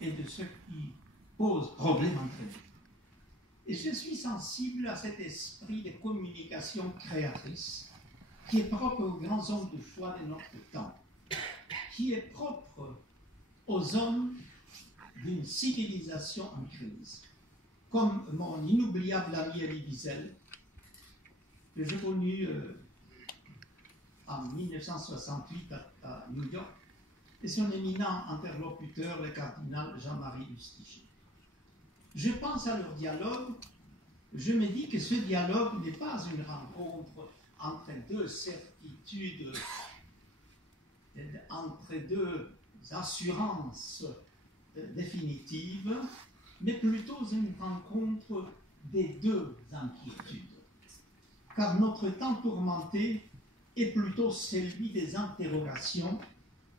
et de ce qui pose problème entre nous. Et je suis sensible à cet esprit de communication créatrice qui est propre aux grands hommes de foi de notre temps, qui est propre aux hommes d'une civilisation en crise, comme mon inoubliable ami Elie Wiesel, que j'ai connu en 1968 à New York, et son éminent interlocuteur, le cardinal Jean-Marie Lustiger. Je pense à leur dialogue, je me dis que ce dialogue n'est pas une rencontre entre deux certitudes, entre deux assurances définitives, mais plutôt une rencontre des deux inquiétudes. Car notre temps tourmenté est plutôt celui des interrogations,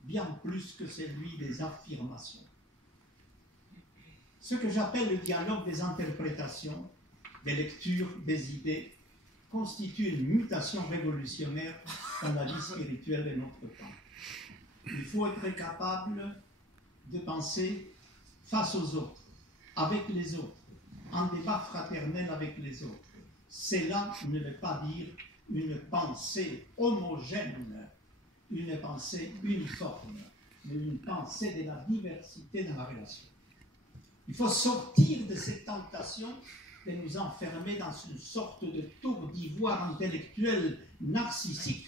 bien plus que celui des affirmations. Ce que j'appelle le dialogue des interprétations, des lectures, des idées, constitue une mutation révolutionnaire dans la vie spirituelle de notre temps. Il faut être capable de penser face aux autres, avec les autres, en débat fraternel avec les autres. Cela ne veut pas dire une pensée homogène, une pensée uniforme, mais une pensée de la diversité dans la relation. Il faut sortir de cette tentation de nous enfermer dans une sorte de tour d'ivoire intellectuel narcissique.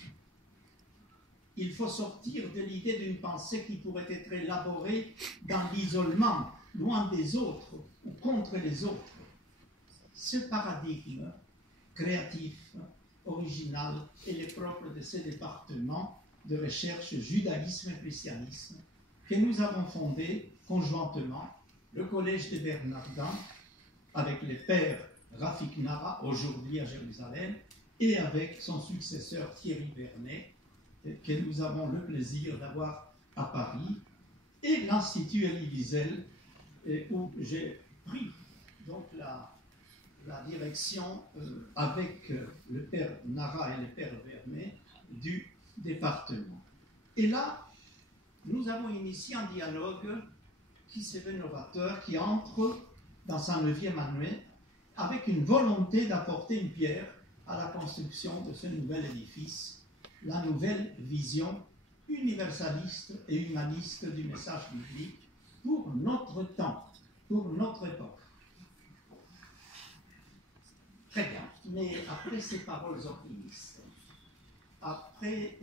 Il faut sortir de l'idée d'une pensée qui pourrait être élaborée dans l'isolement, loin des autres ou contre les autres. Ce paradigme créatif, original, est le propre de ces départements de recherche judaïsme et christianisme que nous avons fondé conjointement le Collège des Bernardins avec le père Rafik Nara, aujourd'hui à Jérusalem, et avec son successeur Thierry Vernet, que nous avons le plaisir d'avoir à Paris, et l'Institut Elie Wiesel, où j'ai pris donc la direction avec le père Nara et le père Vernet du département. Et là, nous avons initié un dialogue qui se veut novateur, qui entre dans un 9e année avec une volonté d'apporter une pierre à la construction de ce nouvel édifice, la nouvelle vision universaliste et humaniste du message biblique pour notre temps, pour notre époque. Très bien, mais après ces paroles optimistes, après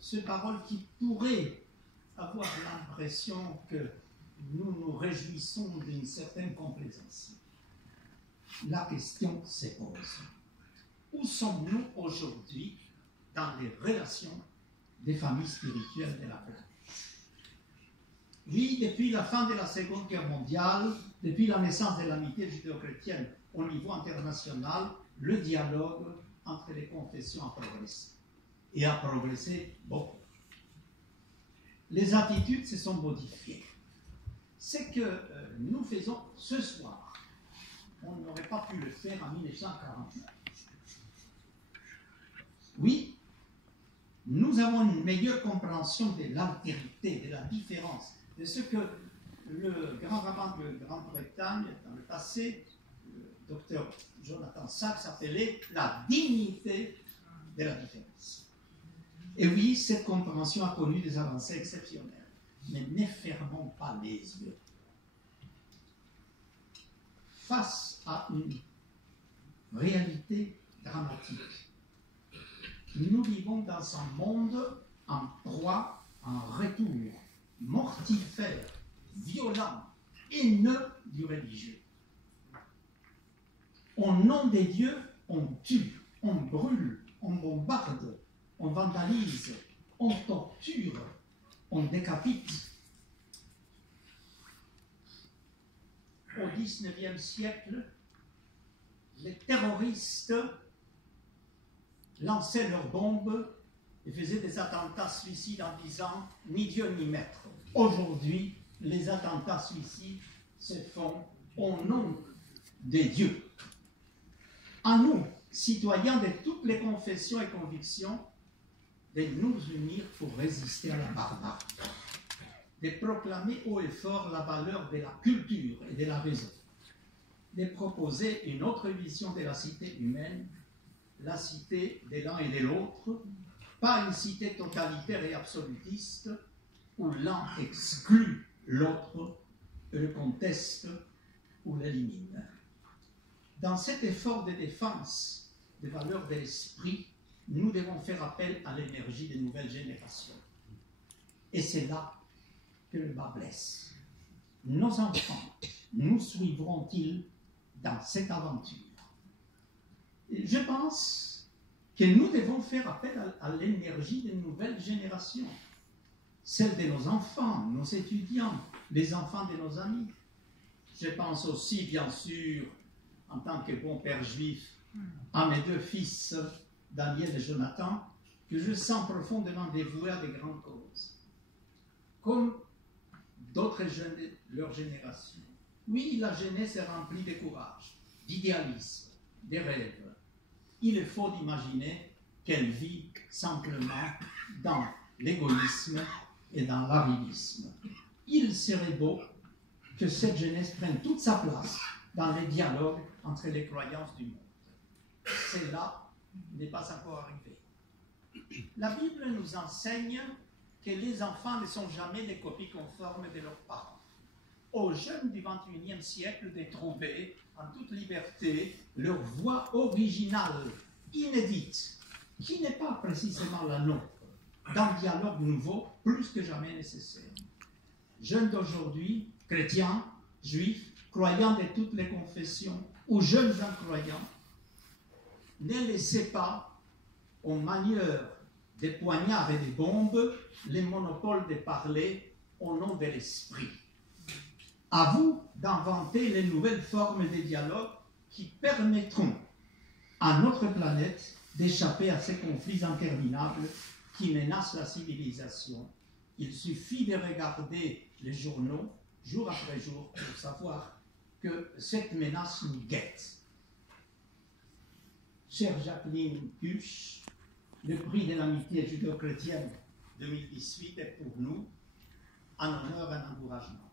ces paroles qui pourraient avoir l'impression que nous nous réjouissons d'une certaine complaisance, la question se pose. Où sommes-nous aujourd'hui dans les relations des familles spirituelles de la planète? Oui, depuis la fin de la Seconde Guerre mondiale, depuis la naissance de l'amitié judéo-chrétienne au niveau international, le dialogue entre les confessions a progressé. Et a progressé beaucoup. Les attitudes se sont modifiées. Ce que nous faisons ce soir, on n'aurait pas pu le faire en 1949. Oui, nous avons une meilleure compréhension de l'altérité, de la différence, de ce que le grand rabbin de Grande-Bretagne, dans le passé, le docteur Jonathan Sachs, appelait la dignité de la différence. Et oui, cette compréhension a connu des avancées exceptionnelles. Mais ne fermons pas les yeux. Face à une réalité dramatique, nous vivons dans un monde en proie, en retour, mortifère, violent, haineux du religieux. Au nom des dieux, on tue, on brûle, on bombarde, on vandalise, on torture, on décapite. Au XIXe siècle, les terroristes lançaient leurs bombes et faisaient des attentats suicides en disant « ni Dieu ni maître ». Aujourd'hui, les attentats suicides se font au nom des dieux. À nous, citoyens de toutes les confessions et convictions, de nous unir pour résister à la barbarie, de proclamer haut et fort la valeur de la culture et de la raison, de proposer une autre vision de la cité humaine, la cité de l'un et de l'autre, pas une cité totalitaire et absolutiste où l'un exclut l'autre et le conteste ou l'élimine. Dans cet effort de défense des valeurs de l'esprit, nous devons faire appel à l'énergie des nouvelles générations. Et c'est là que le bas blesse. Nos enfants nous suivront-ils dans cette aventure? Je pense que nous devons faire appel à l'énergie des nouvelles générations, celle de nos enfants, nos étudiants, les enfants de nos amis. Je pense aussi, bien sûr, en tant que bon père juif, à mes deux fils, Daniel et Jonathan, que je sens profondément dévoués à de grandes causes. Comme d'autres jeunes de leur génération. Oui, la jeunesse est remplie de courage, d'idéalisme, de rêves. Il faut imaginer qu'elle vit simplement dans l'égoïsme et dans l'arivisme. Il serait beau que cette jeunesse prenne toute sa place dans les dialogues entre les croyances du monde. Cela n'est pas encore arrivé. La Bible nous enseigne que les enfants ne sont jamais des copies conformes de leurs parents. Aux jeunes du XXIe siècle de trouver en toute liberté leur voix originale, inédite, qui n'est pas précisément la nôtre, dans le dialogue nouveau plus que jamais nécessaire. Jeunes d'aujourd'hui, chrétiens, juifs, croyants de toutes les confessions, ou jeunes incroyants, ne laissez pas aux manieurs des poignards et des bombes les monopoles de parler au nom de l'esprit. À vous d'inventer les nouvelles formes de dialogue qui permettront à notre planète d'échapper à ces conflits interminables qui menacent la civilisation. Il suffit de regarder les journaux jour après jour pour savoir que cette menace nous guette. Chère Jacqueline Cuche, le prix de l'amitié judéo-chrétienne 2018 est pour nous un honneur et un encouragement.